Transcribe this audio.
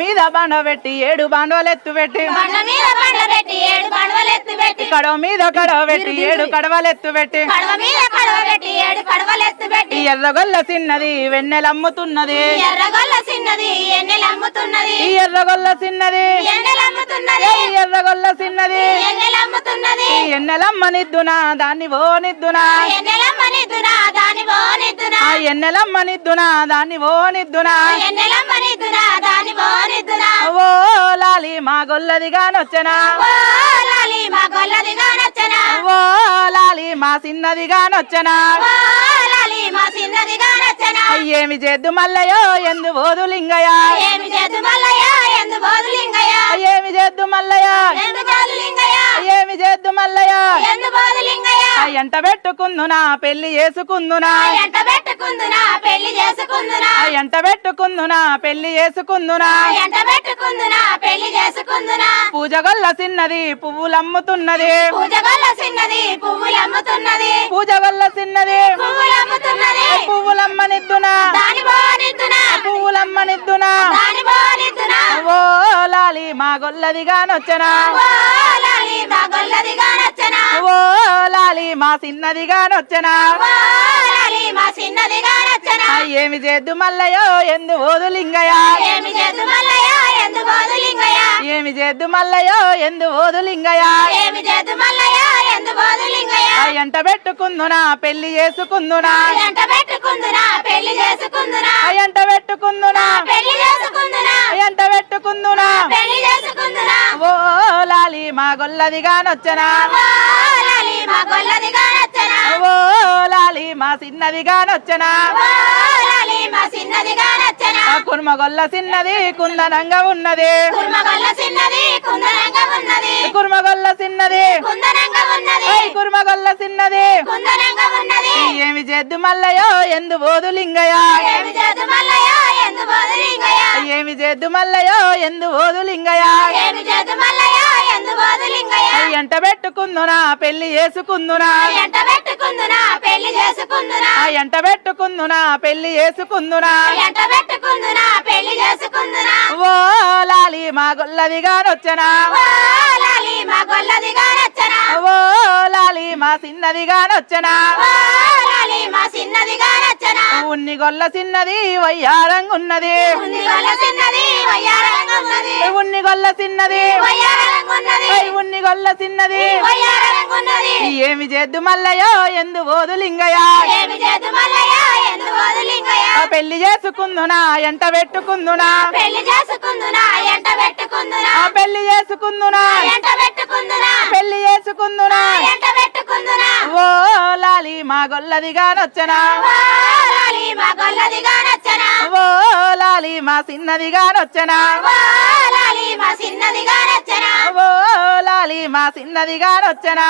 మీద బండబెట్టి 7 బాండవలెత్తు పెట్టి కడవ మీద కడవ పెట్టి 7 కడవలెత్తు పెట్టి ఎర్రగొల్ల చిన్నది వెన్నెలమ్ముతున్నది ఎర్రగొల్ల చిన్నది ఎర్రగొల్ల చిన్నది ఎన్నెలమ్మనిద్దునా దాన్ని ఓనిద్దునా ఎన్నెలమ్మనిద్దునా దాన్ని ఓనిద్దునా ఓ లాలి మా గొల్లదిగానొచ్చనా ఓ లాలి మా చిన్నదిగానొచ్చనా ఏమి చేద్దు మల్లయ్యో ఎందు బోధు లింగయ్య ఏమి చేద్దు మల్లయ్య ఏమి చేద్దు మల్లయ్య ఎంట పెట్టుకుందునా పెళ్లి చేసుకుందునా ఎంట పెట్టుకుందునా పెళ్లి చేసుకుందునా పూజగొల్ల చిన్నది పువ్వులమ్ముతున్నది పూజగొల్ల చిన్నది పువ్వులమ్మనిద్దునా ఓ లాలి మా గొల్లదిగానొచ్చనా ఓ లాలి మా చిన్నదిగానొచ్చనా ఏమి చేద్దు మల్లయ్యో ఎందు బోధు లింగయ్య ఏమి చేద్దు మల్లయ్యో ఎందు బోధు లింగయ్య ఎంట పెట్టుకుందునా పెళ్లి చేసుకుందునా ఎంట పెట్టుకుందునా ఓ లాలి మా గొల్లదిగానొచ్చనా ఓ లాలి మా చిన్నదిగానొచ్చనా కుర్మగొల్ల చిన్నది కుందనంగా ఉన్నది కుర్మగొల్ల చిన్నది ఏమి చేద్దు మల్లయ్యో ఎందు బోధు లింగయ్య ఏమి చేద్దు మల్లయ్యో ఎందు బోధు లింగయ్య ఎంట పెట్టుకుందునా పెళ్లి చేసుకుందునా ఓ లాలి మా గొల్లదిగానొచ్చనా ఓ లాలి మా చిన్నదిగానొచ్చనా ఉన్ని గొల్ల చిన్నది వయ్యారంగున్నది ఏమి చేద్దు మల్లయ్యో ఎందు బోధు లింగయ్య పెళ్లి చేసుకుందునా ఎంట పెట్టుకుందునా ఓ లాలి మా గొల్లదిగానొచ్చనా ఓ లాలి మా చిన్నదిగానొచ్చనా ఓ లాలి మా చిన్నదిగానొచ్చనా